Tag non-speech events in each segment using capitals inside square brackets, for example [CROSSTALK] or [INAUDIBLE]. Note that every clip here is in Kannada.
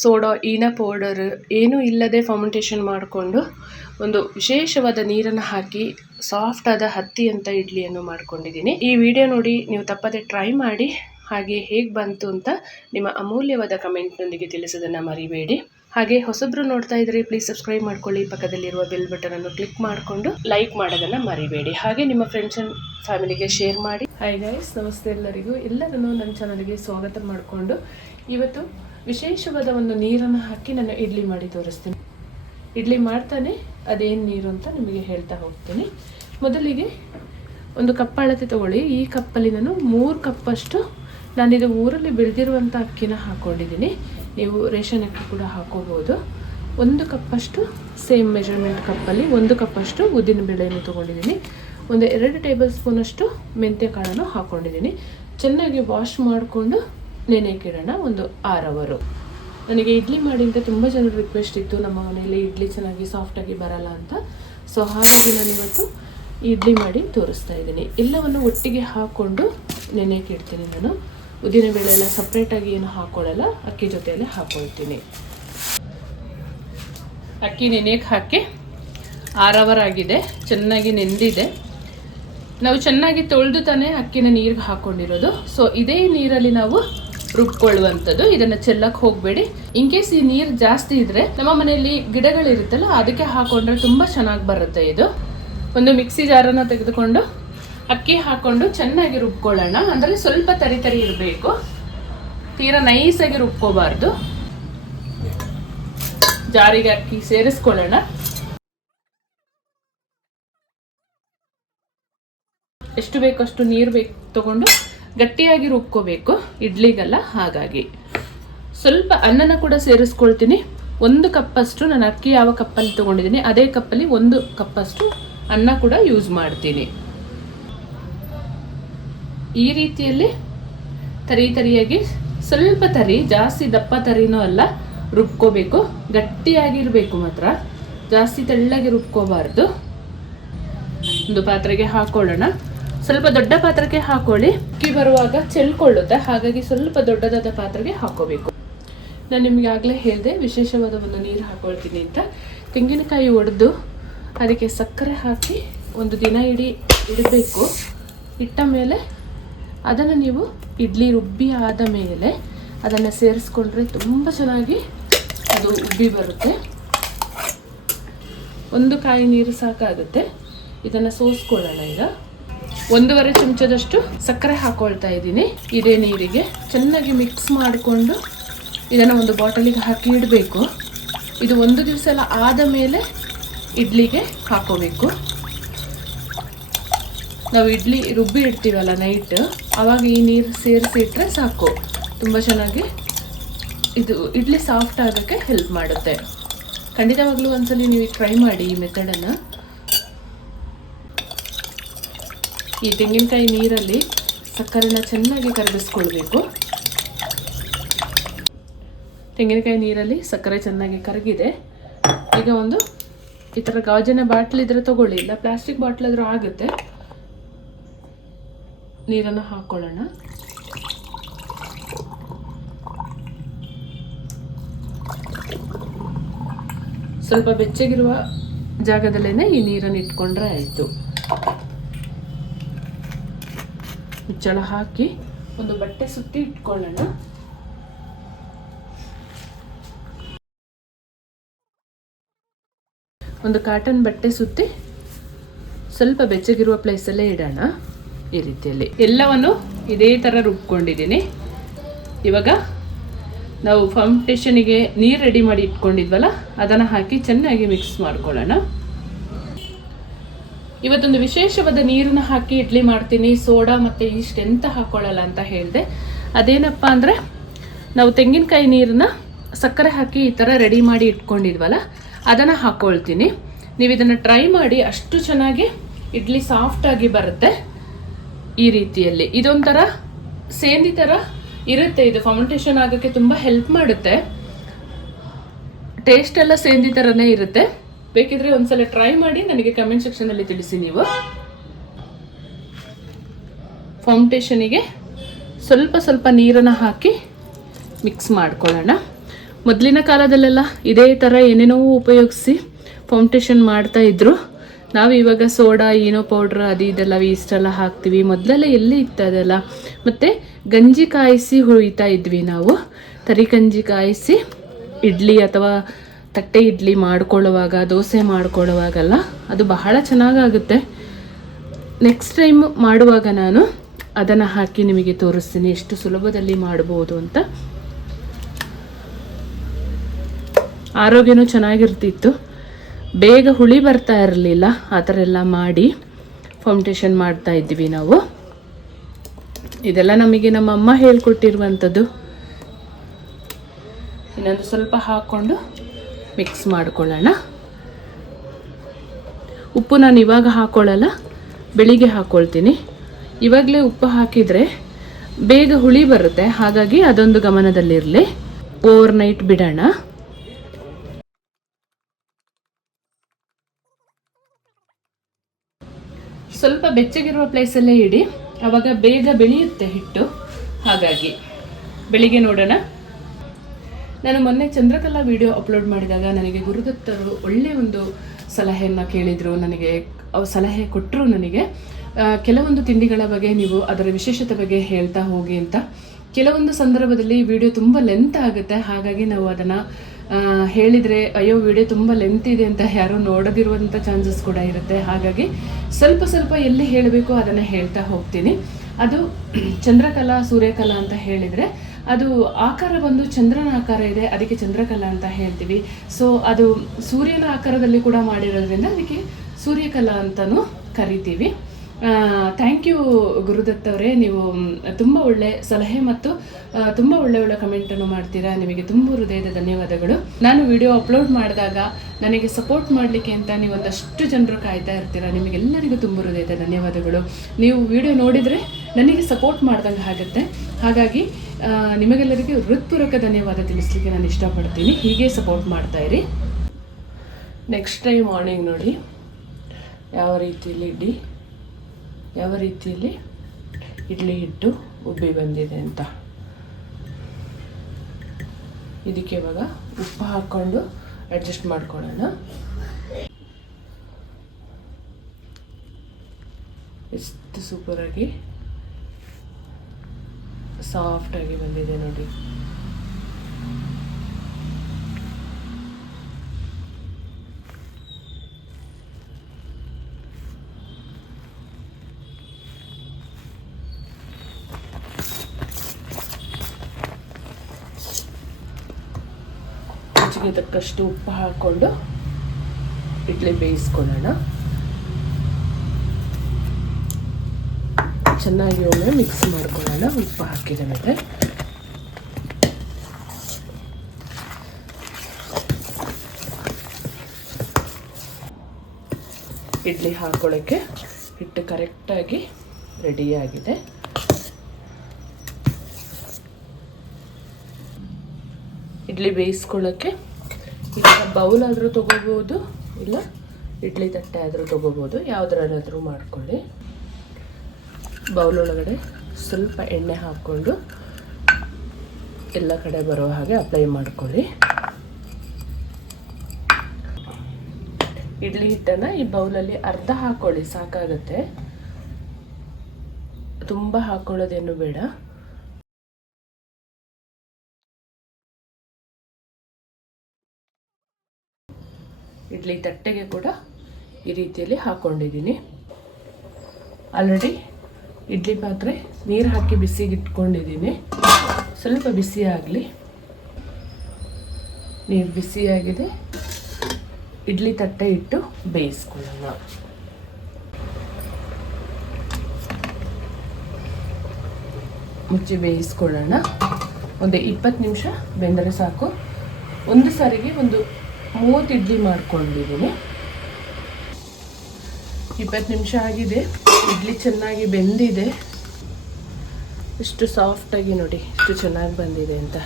ಸೋಡಾ, ಈನ ಪೌಡರ್ ಏನೂ ಇಲ್ಲದೆ ಫರ್ಮೆಂಟೇಷನ್ ಮಾಡಿಕೊಂಡು ಒಂದು ವಿಶೇಷವಾದ ನೀರನ್ನು ಹಾಕಿ ಸಾಫ್ಟ್ ಆದ ಹತ್ತಿ ಅಂತ ಇಡ್ಲಿಯನ್ನು ಮಾಡ್ಕೊಂಡಿದ್ದೀನಿ. ಈ ವಿಡಿಯೋ ನೋಡಿ ನೀವು ತಪ್ಪದೆ ಟ್ರೈ ಮಾಡಿ, ಹಾಗೆ ಹೇಗೆ ಬಂತು ಅಂತ ನಿಮ್ಮ ಅಮೂಲ್ಯವಾದ ಕಮೆಂಟ್ನೊಂದಿಗೆ ತಿಳಿಸೋದನ್ನು ಮರಿಬೇಡಿ. ಹಾಗೆ ಹೊಸಬ್ರು ನೋಡ್ತಾ ಇದ್ರೆ ಪ್ಲೀಸ್ ಸಬ್ಸ್ಕ್ರೈಬ್ ಮಾಡ್ಕೊಳ್ಳಿ, ಪಕ್ಕದಲ್ಲಿರುವ ಬೆಲ್ ಬಟನ್ ಅನ್ನು ಕ್ಲಿಕ್ ಮಾಡಿಕೊಂಡು ಲೈಕ್ ಮಾಡೋದನ್ನ ಮರಿಬೇಡಿ. ಹಾಗೆ ನಿಮ್ಮ ಫ್ರೆಂಡ್ಸ್ ಅಂಡ್ ಫ್ಯಾಮಿಲಿಗೆ ಶೇರ್ ಮಾಡಿ. ಹಾಯ್ ಗೈಸ್ ನಮಸ್ತೆ ಎಲ್ಲರಿಗೂ. ಎಲ್ಲರನ್ನು ನನ್ನ ಚಾನಲ್ಗೆ ಸ್ವಾಗತ ಮಾಡಿಕೊಂಡು ಇವತ್ತು ವಿಶೇಷವಾದ ಒಂದು ನೀರನ್ನು ಹಾಕಿ ನಾನು ಇಡ್ಲಿ ಮಾಡಿ ತೋರಿಸ್ತೀನಿ. ಇಡ್ಲಿ ಮಾಡ್ತಾನೆ, ಅದೇನು ನೀರು ಅಂತ ನಿಮಗೆ ಹೇಳ್ತಾ ಹೋಗ್ತೀನಿ. ಮೊದಲಿಗೆ ಒಂದು ಕಪ್ ಅಳತೆ ತಗೊಳ್ಳಿ. ಈ ಕಪ್ಪಲ್ಲಿ ನಾನು ಮೂರು ಕಪ್ಪಷ್ಟು ನಾನಿದು ಊರಲ್ಲಿ ಬೆಳೆದಿರುವಂಥ ಅಕ್ಕಿನ ಹಾಕ್ಕೊಂಡಿದ್ದೀನಿ ನೀವು ರೇಷನ್ ಅಕ್ಕಿ ಕೂಡ ಹಾಕೋಬೋದು. ಒಂದು ಕಪ್ಪಷ್ಟು ಸೇಮ್ ಮೆಜರ್ಮೆಂಟ್ ಕಪ್ಪಲ್ಲಿ ಒಂದು ಕಪ್ಪಷ್ಟು ಉದ್ದಿನ ಬೇಳೆಯನ್ನು ತೊಗೊಂಡಿದ್ದೀನಿ. ಒಂದು ಎರಡು ಟೇಬಲ್ ಸ್ಪೂನಷ್ಟು ಮೆಂತ್ಯ ಕಾಳನ್ನು ಹಾಕ್ಕೊಂಡಿದ್ದೀನಿ ಚೆನ್ನಾಗಿ ವಾಶ್ ಮಾಡಿಕೊಂಡು ನೆನೆಕಿಡೋಣ ಒಂದು ಆರ್ ಅವರು ನನಗೆ ಇಡ್ಲಿ ಮಾಡಿ ಅಂತ ತುಂಬ ಜನ ರಿಕ್ವೆಸ್ಟ್ ಇತ್ತು. ನಮ್ಮ ಮನೆಯಲ್ಲಿ ಇಡ್ಲಿ ಚೆನ್ನಾಗಿ ಸಾಫ್ಟಾಗಿ ಬರಲ್ಲ ಅಂತ. ಸೊ ಹಾಗಾಗಿ ನಾನು ಇವತ್ತು ಇಡ್ಲಿ ಮಾಡಿ ತೋರಿಸ್ತಾ ಇದ್ದೀನಿ. ಎಲ್ಲವನ್ನು ಒಟ್ಟಿಗೆ ಹಾಕ್ಕೊಂಡು ನೆನೆಯಕ್ಕೆ ಇಡ್ತೀನಿ ನಾನು. ಉದ್ದಿನ ಬೇಳೆ ಎಲ್ಲ ಸಪ್ರೇಟಾಗಿ ಏನು ಹಾಕ್ಕೊಳ್ಳಲ್ಲ ಅಕ್ಕಿ ಜೊತೆಯಲ್ಲೇ ಹಾಕ್ಕೊಳ್ತೀನಿ ಅಕ್ಕಿ ನೆನೆಯಕ್ಕೆ ಹಾಕಿ ಆರವರ್ ಆಗಿದೆ ಚೆನ್ನಾಗಿ ನೆಂದಿದೆ. ನಾವು ಚೆನ್ನಾಗಿ ತೊಳೆದು ತಾನೇ ಅಕ್ಕಿನ ನೀರಿಗೆ ಹಾಕೊಂಡಿರೋದು. ಸೊ ಇದೇ ನೀರಲ್ಲಿ ನಾವು ರುಬ್ಕೊಳ್ಳುವಂಥದ್ದು. ಇದನ್ನ ಚೆಲ್ಲಕ್ಕೆ ಹೋಗಬೇಡಿ. ಇನ್ ಕೇಸ್ ಈ ನೀರು ಜಾಸ್ತಿ ಇದ್ರೆ ನಮ್ಮ ಮನೆಯಲ್ಲಿ ಗಿಡಗಳಿರುತ್ತಲ್ಲ, ಅದಕ್ಕೆ ಹಾಕೊಂಡ್ರೆ ತುಂಬಾ ಚೆನ್ನಾಗಿ ಬರುತ್ತೆ ಇದು. ಒಂದು ಮಿಕ್ಸಿ ಜಾರನ್ನ ತೆಗೆದುಕೊಂಡು ಅಕ್ಕಿ ಹಾಕೊಂಡು ಚೆನ್ನಾಗಿ ರುಬ್ಕೊಳ್ಳೋಣ. ಅಂದರೆ ಸ್ವಲ್ಪ ತರಿ ತರಿ ಇರಬೇಕು. ತೀರಾ ನೈಸಾಗಿ ರುಬ್ಕೋಬಾರ್ದು. ಜಾರಿಗೆ ಅಕ್ಕಿ ಸೇರಿಸ್ಕೊಳ್ಳೋಣ. ಎಷ್ಟು ಬೇಕಷ್ಟು ನೀರು ಬೇಕು ತಗೊಂಡು ಗಟ್ಟಿಯಾಗಿ ರುಬ್ಕೋಬೇಕು. ಇಡ್ಲಿಗೆಲ್ಲ ಹಾಗಾಗಿ. ಸ್ವಲ್ಪ ಅನ್ನನ ಕೂಡ ಸೇರಿಸ್ಕೊಳ್ತೀನಿ. ಒಂದು ಕಪ್ಪಷ್ಟು ನಾನು ಅಕ್ಕಿ ಯಾವ ಕಪ್ಪಲ್ಲಿ ತೊಗೊಂಡಿದ್ದೀನಿ, ಅದೇ ಕಪ್ಪಲ್ಲಿ ಒಂದು ಕಪ್ಪಷ್ಟು ಅನ್ನ ಕೂಡ ಯೂಸ್ ಮಾಡ್ತೀನಿ. ಈ ರೀತಿಯಲ್ಲಿ ತರಿ ತರಿಯಾಗಿ ಸ್ವಲ್ಪ ತರಿ, ಜಾಸ್ತಿ ದಪ್ಪ ತರಿನೂ ಅಲ್ಲ, ರುಬ್ಕೋಬೇಕು. ಗಟ್ಟಿಯಾಗಿರಬೇಕು ಮಾತ್ರ. ಜಾಸ್ತಿ ತೆಳ್ಳಗೆ ರುಬ್ಕೋಬಾರ್ದು. ಒಂದು ಪಾತ್ರೆಗೆ ಹಾಕೊಳ್ಳೋಣ. ಸ್ವಲ್ಪ ದೊಡ್ಡ ಪಾತ್ರಕ್ಕೆ ಹಾಕೊಳ್ಳಿ. ಅಕ್ಕಿ ಬರುವಾಗ ಚೆಲ್ಕೊಳ್ಳುತ್ತೆ, ಹಾಗಾಗಿ ಸ್ವಲ್ಪ ದೊಡ್ಡದಾದ ಪಾತ್ರೆಗೆ ಹಾಕೋಬೇಕು. ನಾನು ನಿಮಗೆ ಆಗಲೇ ಹೇಳಿದೆ, ವಿಶೇಷವಾದ ಒಂದು ನೀರು ಹಾಕೊಳ್ತೀನಿ ಅಂತ. ತೆಂಗಿನಕಾಯಿ ಒಡೆದು ಅದಕ್ಕೆ ಸಕ್ಕರೆ ಹಾಕಿ ಒಂದು ದಿನ ಇಡೀ, ಇಡಬೇಕು. ಇಟ್ಟ ಮೇಲೆ ಅದನ್ನು ನೀವು ಇಡ್ಲಿ ರುಬ್ಬಿ ಆದ ಮೇಲೆ ಅದನ್ನು ಸೇರಿಸ್ಕೊಂಡ್ರೆ ತುಂಬ ಚೆನ್ನಾಗಿ ಅದು ಉಬ್ಬಿ ಬರುತ್ತೆ. ಒಂದು ಕಾಯಿ ನೀರು ಸಾಕಾಗುತ್ತೆ. ಇದನ್ನು ಸೋಸ್ಕೊಳ್ಳೋಣ ಈಗ. ಒಂದೂವರೆ ಚಮಚದಷ್ಟು ಸಕ್ಕರೆ ಹಾಕೊಳ್ತಾ ಇದ್ದೀನಿ. ಇದೇ ನೀರಿಗೆ ಚೆನ್ನಾಗಿ ಮಿಕ್ಸ್ ಮಾಡಿಕೊಂಡು ಇದನ್ನು ಒಂದು ಬಾಟಲಿಗೆ ಹಾಕಿ ಇಡಬೇಕು. ಇದು ಒಂದು ದಿವಸ ಎಲ್ಲ ಆದ ಮೇಲೆ ಇಡ್ಲಿಗೆ ಹಾಕೋಬೇಕು. ನಾವು ಇಡ್ಲಿ ರುಬ್ಬಿ ಇಡ್ತೀವಲ್ಲ ನೈಟ್ ಆವಾಗ ಈ ನೀರು ಸೇರಿಸಿ ಇಟ್ಟರೆ ಸಾಕು. ತುಂಬ ಚೆನ್ನಾಗಿ ಇದು ಇಡ್ಲಿ ಸಾಫ್ಟ್ ಆಗೋಕ್ಕೆ ಹೆಲ್ಪ್ ಮಾಡುತ್ತೆ. ಖಂಡಿತವಾಗ್ಲೂ ಒಂದ್ಸಲಿ ನೀವು ಟ್ರೈ ಮಾಡಿ ಈ ಮೆಥಡನ್ನು ಈ ತೆಂಗಿನಕಾಯಿ ನೀರಲ್ಲಿ ಸಕ್ಕರೆನ ಚೆನ್ನಾಗಿ ಕರಗಿಸ್ಕೊಳ್ಬೇಕು. ತೆಂಗಿನಕಾಯಿ ನೀರಲ್ಲಿ ಸಕ್ಕರೆ ಚೆನ್ನಾಗಿ ಕರಗಿದೆ. ಈಗ ಒಂದು ಈ ಥರ ಗಾಜಿನ ಬಾಟ್ಲ್ ಇದ್ರೆ ತಗೊಳ್ಳಿ, ಇಲ್ಲ ಪ್ಲಾಸ್ಟಿಕ್ ಬಾಟ್ಲ್ ಆದರೂ ಆಗುತ್ತೆ. ನೀರನ್ನು ಹಾಕ್ಕೊಳ್ಳೋಣ ಸ್ವಲ್ಪ ಬೆಚ್ಚಗಿರುವ ಜಾಗದಲ್ಲೇ ಈ ನೀರನ್ನು ಇಟ್ಕೊಂಡ್ರೆ ಆಯಿತು. ಮುಚ್ಚಳ ಹಾಕಿ ಒಂದು ಬಟ್ಟೆ ಸುತ್ತಿ ಇಟ್ಕೊಳ್ಳೋಣ. ಒಂದು ಕಾಟನ್ ಬಟ್ಟೆ ಸುತ್ತಿ ಸ್ವಲ್ಪ ಬೆಚ್ಚಗಿರುವ ಪ್ಲೇಸಲ್ಲೇ ಇಡೋಣ. ಈ ರೀತಿಯಲ್ಲಿ. ಎಲ್ಲವನ್ನು ಇದೇ ಥರ ರುಬ್ಕೊಂಡಿದ್ದೀನಿ. ಇವಾಗ ನಾವು ಫೌಂಡೇಶನಿಗೆ ನೀರು ರೆಡಿ ಮಾಡಿ ಇಟ್ಕೊಂಡಿದ್ವಲ್ಲ, ಅದನ್ನು ಹಾಕಿ ಚೆನ್ನಾಗಿ ಮಿಕ್ಸ್ ಮಾಡ್ಕೊಳ್ಳೋಣ. ಇವತ್ತೊಂದು ವಿಶೇಷವಾದ ನೀರನ್ನ ಹಾಕಿ ಇಡ್ಲಿ ಮಾಡ್ತೀನಿ. ಸೋಡಾ ಮತ್ತು ಎಂತ ಹಾಕೊಳ್ಳಲ್ಲ ಅಂತ ಹೇಳಿದೆ. ಅದೇನಪ್ಪ ಅಂದರೆ, ನಾವು ತೆಂಗಿನಕಾಯಿ ನೀರನ್ನ ಸಕ್ಕರೆ ಹಾಕಿ ಈ ಥರ ರೆಡಿ ಮಾಡಿ ಇಟ್ಕೊಂಡಿದ್ವಲ್ಲ, ಅದನ್ನು ಹಾಕ್ಕೊಳ್ತೀನಿ ನೀವು ಇದನ್ನು ಟ್ರೈ ಮಾಡಿ ಅಷ್ಟು ಚೆನ್ನಾಗಿ ಇಡ್ಲಿ ಸಾಫ್ಟಾಗಿ ಬರುತ್ತೆ ಈ ರೀತಿಯಲ್ಲಿ. ಇದೊಂಥರ ಸೇಂದಿ ಥರ ಇರುತ್ತೆ. ಇದು ಫೌಂಡೇಶನ್ ಆಗೋಕ್ಕೆ ತುಂಬ ಹೆಲ್ಪ್ ಮಾಡುತ್ತೆ. ಟೇಸ್ಟ್ ಎಲ್ಲ ಸೇಂದಿ ಥರನೇ ಇರುತ್ತೆ. ಬೇಕಿದ್ರೆ ಒಂದ್ಸಲ ಟ್ರೈ ಮಾಡಿ ನನಗೆ ಕಮೆಂಟ್ ಸೆಕ್ಷನಲ್ಲಿ ತಿಳಿಸಿ ನೀವು. ಫೌಂಡೇಶನಿಗೆ ಸ್ವಲ್ಪ ಸ್ವಲ್ಪ ನೀರನ್ನು ಹಾಕಿ ಮಿಕ್ಸ್ ಮಾಡ್ಕೊಳ್ಳೋಣ. ಮೊದಲಿನ ಕಾಲದಲ್ಲೆಲ್ಲ ಇದೇ ಥರ ಏನೇನೋ ಉಪಯೋಗಿಸಿ ಫೌಂಡೇಶನ್ ಮಾಡ್ತಾ ಇದ್ರು. ನಾವು ಇವಾಗ ಸೋಡಾ, ಏನೋ ಪೌಡ್ರ್ ಅದು ಇದೆಲ್ಲ ವೇಸ್ಟ್ ಎಲ್ಲ ಹಾಕ್ತೀವಿ. ಮೊದಲೆಲ್ಲ ಎಲ್ಲಿ ಇತ್ತು ಅದೆಲ್ಲ? ಮತ್ತು ಗಂಜಿ ಕಾಯಿಸಿ ಹುಯ್ತಾ ಇದ್ವಿ ನಾವು. ತರಿ ಗಂಜಿ ಕಾಯಿಸಿ, ಇಡ್ಲಿ ಅಥವಾ ತಟ್ಟೆ ಇಡ್ಲಿ ಮಾಡ್ಕೊಳ್ಳುವಾಗ, ದೋಸೆ ಮಾಡ್ಕೊಳ್ಳುವಾಗೆಲ್ಲ ಅದು ಬಹಳ ಚೆನ್ನಾಗಾಗುತ್ತೆ. ನೆಕ್ಸ್ಟ್ ಟೈಮ್ ಮಾಡುವಾಗ ನಾನು ಅದನ್ನು ಹಾಕಿ ನಿಮಗೆ ತೋರಿಸ್ತೀನಿ, ಎಷ್ಟು ಸುಲಭದಲ್ಲಿ ಮಾಡ್ಬೋದು ಅಂತ. ಆರೋಗ್ಯನೂ ಚೆನ್ನಾಗಿರ್ತಿತ್ತು. ಬೇಗ ಹುಳಿ ಬರ್ತಾ ಇರಲಿಲ್ಲ, ಆ ಥರ ಎಲ್ಲ ಮಾಡಿ ಫೌಂಡೇಶನ್ ಮಾಡ್ತಾ ಇದ್ವಿ ನಾವು. ಇದೆಲ್ಲ ನಮಗೆ ನಮ್ಮ ಅಮ್ಮ ಹೇಳ್ಕೊಟ್ಟಿರುವಂಥದ್ದು. ಇನ್ನೊಂದು ಸ್ವಲ್ಪ ಹಾಕ್ಕೊಂಡು ಮಿಕ್ಸ್ ಮಾಡ್ಕೊಳ್ಳೋಣ. ಉಪ್ಪು ನಾನು ಇವಾಗ ಹಾಕ್ಕೊಳ್ಳಲ್ಲ ಬೆಳಿಗ್ಗೆ ಹಾಕ್ಕೊಳ್ತೀನಿ ಇವಾಗಲೇ ಉಪ್ಪು ಹಾಕಿದರೆ ಬೇಗ ಹುಳಿ ಬರುತ್ತೆ, ಹಾಗಾಗಿ ಅದೊಂದು ಗಮನದಲ್ಲಿರಲಿ. ಓವರ್ ನೈಟ್ ಬಿಡೋಣ. ಸ್ವಲ್ಪ ಬೆಚ್ಚಗಿರುವ ಪ್ಲೇಸಲ್ಲೇ ಇಡಿ, ಅವಾಗ ಬೇಗ ಬೆಳೆಯುತ್ತೆ ಹಿಟ್ಟು. ಹಾಗಾಗಿ, ಬೆಳಿಗ್ಗೆ ನೋಡೋಣ. ನಾನು ಮೊನ್ನೆ ಚಂದ್ರಕಲಾ ವಿಡಿಯೋ ಅಪ್ಲೋಡ್ ಮಾಡಿದಾಗ ನನಗೆ ಗುರುದತ್ತರು ಒಳ್ಳೆಯ ಒಂದು ಸಲಹೆಯನ್ನು ಕೇಳಿದರು, ನನಗೆ ಸಲಹೆ ಕೊಟ್ಟರು ನನಗೆ. ಕೆಲವೊಂದು ತಿಂಡಿಗಳ ಬಗ್ಗೆ ನೀವು ಅದರ ವಿಶೇಷತೆ ಬಗ್ಗೆ ಹೇಳ್ತಾ ಹೋಗಿ ಅಂತ. ಕೆಲವೊಂದು ಸಂದರ್ಭದಲ್ಲಿ ವಿಡಿಯೋ ತುಂಬ ಲೆಂತ್ ಆಗುತ್ತೆ, ಹಾಗಾಗಿ ನಾವು ಅದನ್ನು ಹೇಳಿದರೆ ಅಯ್ಯೋ ವಿಡಿಯೋ ತುಂಬ ಲೆಂತ್ ಇದೆ ಅಂತ ಯಾರೂ ನೋಡದಿರುವಂಥ ಚಾನ್ಸಸ್ ಕೂಡ ಇರುತ್ತೆ. ಹಾಗಾಗಿ ಸ್ವಲ್ಪ ಸ್ವಲ್ಪ ಎಲ್ಲಿ ಹೇಳಬೇಕು ಅದನ್ನು ಹೇಳ್ತಾ ಹೋಗ್ತೀನಿ. ಅದು [CLEARS THROAT] ಚಂದ್ರಕಲಾ, ಸೂರ್ಯಕಲಾ ಅಂತ ಹೇಳಿದರೆ ಅದು ಆಕಾರ ಬಂದು ಚಂದ್ರನ ಆಕಾರ ಇದೆ, ಅದಕ್ಕೆ ಚಂದ್ರಕಲಾ ಅಂತ ಹೇಳ್ತೀವಿ. ಸೊ ಅದು ಸೂರ್ಯನ ಆಕಾರದಲ್ಲಿ ಕೂಡ ಮಾಡಿರೋದ್ರಿಂದ ಅದಕ್ಕೆ ಸೂರ್ಯಕಲಾ ಅಂತಲೂ ಕರಿತೀವಿ. ಥ್ಯಾಂಕ್ ಯು ಗುರುದತ್ ಅವರೇ, ನೀವು ತುಂಬ ಒಳ್ಳೆ ಸಲಹೆ ಮತ್ತು ತುಂಬ ಒಳ್ಳೆ ಒಳ್ಳೆ ಕಮೆಂಟನ್ನು ಮಾಡ್ತೀರಾ. ನಿಮಗೆ ತುಂಬ ಹೃದಯದ ಧನ್ಯವಾದಗಳು. ನಾನು ವಿಡಿಯೋ ಅಪ್ಲೋಡ್ ಮಾಡಿದಾಗ ನನಗೆ ಸಪೋರ್ಟ್ ಮಾಡಲಿಕ್ಕೆ ಅಂತ ನೀವು ಒಂದಷ್ಟು ಜನರು ಕಾಯ್ತಾ ಇರ್ತೀರಾ. ನಿಮಗೆಲ್ಲರಿಗೂ ತುಂಬ ಹೃದಯದ ಧನ್ಯವಾದಗಳು. ನೀವು ವಿಡಿಯೋ ನೋಡಿದರೆ ನನಗೆ ಸಪೋರ್ಟ್ ಮಾಡ್ದಂಗೆ ಆಗುತ್ತೆ. ಹಾಗಾಗಿ ನಿಮಗೆಲ್ಲರಿಗೆ ಹೃತ್ಪೂರ್ವಕ ಧನ್ಯವಾದ ತಿಳಿಸ್ಲಿಕ್ಕೆ ನಾನು ಇಷ್ಟಪಡ್ತೀನಿ. ಹೀಗೆ ಸಪೋರ್ಟ್ ಮಾಡ್ತಾ ಇರಿ. ನೆಕ್ಸ್ಟ್ ಟೈಮ್ ಮಾರ್ನಿಂಗ್ ನೋಡಿ, ಯಾವ ರೀತಿಯಲ್ಲಿ ಇಡ್ಲಿ? ಯಾವ ರೀತಿಯಲ್ಲಿ ಇಡ್ಲಿ ಹಿಟ್ಟು, ಉಬ್ಬಿ ಬಂದಿದೆ ಅಂತ. ಇದಕ್ಕೆ ಇವಾಗ ಉಪ್ಪು ಹಾಕ್ಕೊಂಡು ಅಡ್ಜಸ್ಟ್ ಮಾಡ್ಕೊಳ್ಳೋಣ. ಎಷ್ಟು ಸೂಪರಾಗಿ ಸಾಫ್ಟಾಗಿ ಬಂದಿದೆ ನೋಡಿ. ರುಚಿಗೆ ತಕ್ಕಷ್ಟು ಉಪ್ಪು ಹಾಕ್ಕೊಂಡು ಇಡ್ಲಿ ಬೇಯಿಸ್ಕೊಳ್ಳೋಣ. ಚೆನ್ನಾಗಿ ಒಮ್ಮೆ ಮಿಕ್ಸ್ ಮಾಡ್ಕೊಳ್ಳೋಣ. ಉಪ್ಪು ಹಾಕಿದ ಮೇಲೆ. ಇಡ್ಲಿ ಹಾಕೊಳ್ಳೋಕ್ಕೆ ಹಿಟ್ಟು ಕರೆಕ್ಟಾಗಿ ರೆಡಿಯಾಗಿದೆ ಇಡ್ಲಿ ಬೇಯಿಸ್ಕೊಳ್ಳೋಕ್ಕೆ ಈಗ ಬೌಲ್ ಆದರೂ ತೊಗೋಬೋದು, ಇಲ್ಲ ಇಡ್ಲಿ ತಟ್ಟೆ ಆದರೂ ತೊಗೋಬೋದು. ಯಾವುದ್ರಲ್ಲಾದರೂ ಮಾಡ್ಕೊಳ್ಳಿ. ಬೌಲ್ ಒಳಗಡೆ ಸ್ವಲ್ಪ ಎಣ್ಣೆ ಹಾಕ್ಕೊಂಡು ಎಲ್ಲ ಕಡೆ ಬರೋ ಹಾಗೆ ಅಪ್ಲೈ ಮಾಡ್ಕೊಳ್ಳಿ. ಇಡ್ಲಿ ಹಿಟ್ಟನ್ನು ಈ ಬೌಲಲ್ಲಿ ಅರ್ಧ ಹಾಕ್ಕೊಳ್ಳಿ ಸಾಕಾಗತ್ತೆ. ತುಂಬ ಹಾಕ್ಕೊಳ್ಳೋದೇನು ಬೇಡ. ಇಡ್ಲಿ ತಟ್ಟೆಗೆ ಕೂಡ ಈ ರೀತಿಯಲ್ಲಿ ಹಾಕ್ಕೊಂಡಿದ್ದೀನಿ ಆಲ್ರೆಡಿ ಇಡ್ಲಿ ಪಾತ್ರೆ, ನೀರು ಹಾಕಿ ಬಿಸಿಗೆ ಇಟ್ಕೊಂಡಿದ್ದೀನಿ ಸ್ವಲ್ಪ ಬಿಸಿ ಆಗಲಿ. ನೀರು ಬಿಸಿಯಾಗಿದೆ ಇಡ್ಲಿ ತಟ್ಟೆ ಇಟ್ಟು ಬೇಯಿಸ್ಕೊಳ್ಳೋಣ. ಮುಚ್ಚಿ ಬೇಯಿಸ್ಕೊಳ್ಳೋಣ. ಒಂದು ಇಪ್ಪತ್ತು ನಿಮಿಷ ಬೆಂದರೆ ಸಾಕು. ಒಂದು ಸಾರಿಗೆ ಒಂದು ಮೂವತ್ತು ಇಡ್ಲಿ ಮಾಡ್ಕೊಂಡಿದ್ದೀನಿ. ಇಪ್ಪತ್ತು ನಿಮಿಷ ಆಗಿದೆ. ಇಡ್ಲಿ ಚೆನ್ನಾಗಿ ಬೆಂದಿದೆ. ಇಷ್ಟು ಸಾಫ್ಟಾಗಿ ನೋಡಿ, ಇಷ್ಟು ಚೆನ್ನಾಗಿ ಬಂದಿದೆ ಅಂತ.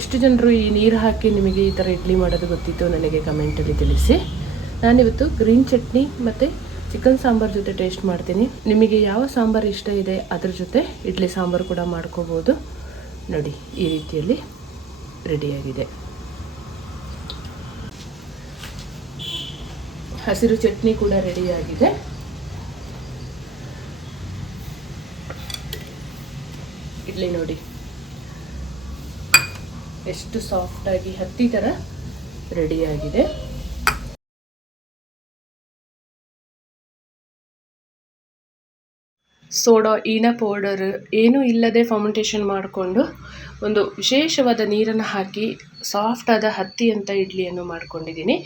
ಎಷ್ಟು ಜನರು ಈ ನೀರು ಹಾಕಿ ನಿಮಗೆ ಈ ಥರ ಇಡ್ಲಿ ಮಾಡೋದು ಗೊತ್ತಿತ್ತು ನನಗೆ ಕಮೆಂಟಲ್ಲಿ ತಿಳಿಸಿ. ನಾನಿವತ್ತು ಗ್ರೀನ್ ಚಟ್ನಿ ಮತ್ತು ಚಿಕನ್ ಸಾಂಬಾರ್ ಜೊತೆ ಟೇಸ್ಟ್ ಮಾಡ್ತೀನಿ. ನಿಮಗೆ ಯಾವ ಸಾಂಬಾರು ಇಷ್ಟ ಇದೆ, ಅದ್ರ ಜೊತೆ ಇಡ್ಲಿ ಸಾಂಬಾರು ಕೂಡ ಮಾಡ್ಕೋಬೋದು. ನೋಡಿ, ಈ ರೀತಿಯಲ್ಲಿ. ರೆಡಿಯಾಗಿದೆ. ಹಸಿರು ಚಟ್ನಿ ಕೂಡ ರೆಡಿಯಾಗಿದೆ. ಇಡ್ಲಿ ನೋಡಿ. ಎಷ್ಟು ಸಾಫ್ಟಾಗಿ ಹತ್ತಿ ಥರ ರೆಡಿಯಾಗಿದೆ. ಸೋಡಾ ಈನ ಪೌಡರ್ ಏನೂ ಇಲ್ಲದೆ ಫರ್ಮೆಂಟೇಷನ್ ಮಾಡಿಕೊಂಡು ಒಂದು ವಿಶೇಷವಾದ ನೀರನ್ನು ಹಾಕಿ ಸಾಫ್ಟಾದ ಹತ್ತಿ ಅಂತ ಇಡ್ಲಿಯನ್ನು ಮಾಡ್ಕೊಂಡಿದ್ದೀನಿ.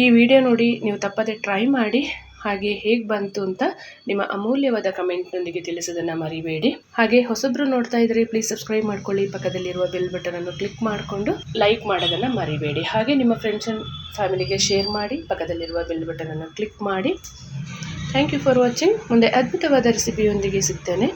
ಈ ವಿಡಿಯೋ ನೋಡಿ ನೀವು ತಪ್ಪದೆ ಟ್ರೈ ಮಾಡಿ, ಹಾಗೆ ಹೇಗೆ ಬಂತು ಅಂತ ನಿಮ್ಮ ಅಮೂಲ್ಯವಾದ ಕಮೆಂಟ್ನೊಂದಿಗೆ ತಿಳಿಸೋದನ್ನು ಮರಿಬೇಡಿ. ಹಾಗೆ ಹೊಸಬ್ರು ನೋಡ್ತಾ ಇದ್ರೆ ಪ್ಲೀಸ್ ಸಬ್ಸ್ಕ್ರೈಬ್ ಮಾಡ್ಕೊಳ್ಳಿ, ಪಕ್ಕದಲ್ಲಿರುವ ಬೆಲ್ ಬಟನ್ ಅನ್ನು ಕ್ಲಿಕ್ ಮಾಡಿಕೊಂಡು ಲೈಕ್ ಮಾಡೋದನ್ನು ಮರಿಬೇಡಿ. ಹಾಗೆ ನಿಮ್ಮ ಫ್ರೆಂಡ್ಸ್ ಆ್ಯಂಡ್ ಫ್ಯಾಮಿಲಿಗೆ ಶೇರ್ ಮಾಡಿ, ಪಕ್ಕದಲ್ಲಿರುವ ಬೆಲ್ ಬಟನ್ ಅನ್ನು ಕ್ಲಿಕ್ ಮಾಡಿ. ಥ್ಯಾಂಕ್ ಯು ಫಾರ್ ವಾಚಿಂಗ್ ಮುಂದೆ ಅದ್ಭುತವಾದ ರೆಸಿಪಿಯೊಂದಿಗೆ ಸಿಗ್ತೇನೆ.